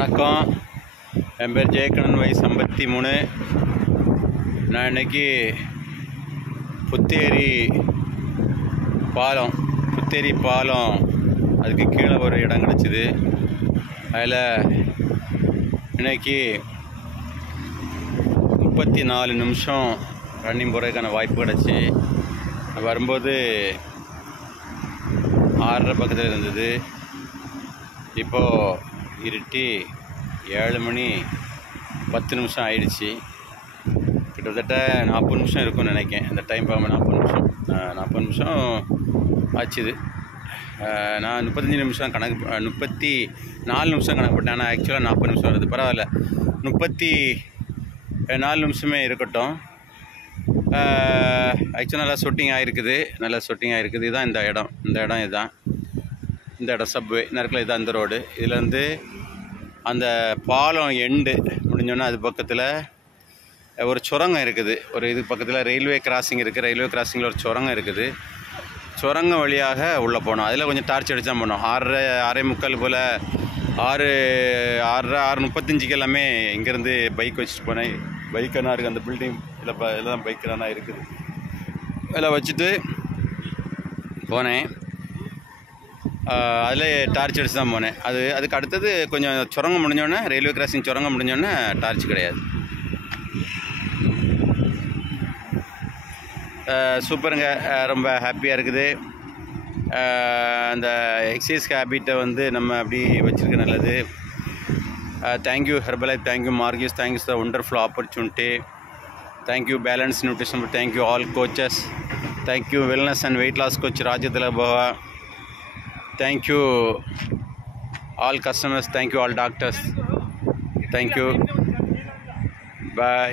வணக்கம். என் பேர் ஜெயக்கண்ணன், வயசு 53. நான் இன்றைக்கி புத்தேரி பாலம் அதுக்கு கீழே ஒரு இடம் கிடச்சிது. அதில் இன்றைக்கி 34 நிமிஷம் ரன்னிங் போகிறதுக்கான வாய்ப்பு கிடச்சி. வரும்போது 6:30 பக்கத்தில் இருந்தது. இப்போது இருட்டி 7 மணி 10 நிமிஷம் ஆயிடுச்சு. கிட்டத்தட்ட 40 நிமிஷம் இருக்கும்னு நினைக்கிறேன். இந்த டைம் பார்க்க 40 நிமிஷம் ஆச்சுது. நான் 35 நிமிஷம் 34 நிமிஷம் கணக்கு போட்டேன். ஆனால் ஆக்சுவலாக 40 நிமிஷம் வருது. பரவாயில்ல, 34 நிமிஷமே இருக்கட்டும். ஆக்சுவலாக நல்லா ஷூட்டிங் ஆகிருக்குது. இதுதான் இந்த இடம் இதுதான் இந்த இடம் சப்வே நேரத்தில் இதுதான் இந்த ரோடு. இதுலேருந்து அந்த பாலம் எண்டு முடிஞ்சோன்னா அது பக்கத்தில் ஒரு சுரங்கம் இருக்குது. ஒரு இது பக்கத்தில் ரயில்வே கிராசிங் இருக்குது. ரயில்வே கிராசிங்கில் ஒரு சுரங்கம் இருக்குது. சுரங்கம் வழியாக உள்ளே போனோம். அதில் கொஞ்சம் டார்ச் அடித்தா போனோம். 6:45 போல் 6:35 எல்லாமே இங்கேருந்து பைக் வச்சுட்டு போனேன். பைக்கெல்லாம் இருக்குது அந்த பில்டிங் இதில் தான் பைக்கெல்லாம் இருக்குது. அதில் வச்சுட்டு போனேன். அதில் டார்ச் அடிச்சு தான் போனேன். அதுக்கு அடுத்தது கொஞ்சம் சுரங்கம் முடிஞ்சோடனே, ரயில்வே கிராசிங் சுரங்கம் முடிஞ்சோடனே டார்ச் கிடையாது. சூப்பருங்க, ரொம்ப ஹாப்பியாக இருக்குது. அந்த எக்ஸசைஸ் ஹேபிட்டை நம்ம அப்படி வச்சுருக்க நல்லது. தேங்க்யூ ஹெர்பலைஃப், தேங்க்யூ மார்கியூஸ், thank you's the wonderful opportunity. Thank you balance nutrition, thank you all coaches. Thank you wellness and weight loss coach ராஜத்துல பவா. Thank you all customers, thank you all doctors, thank you, bye.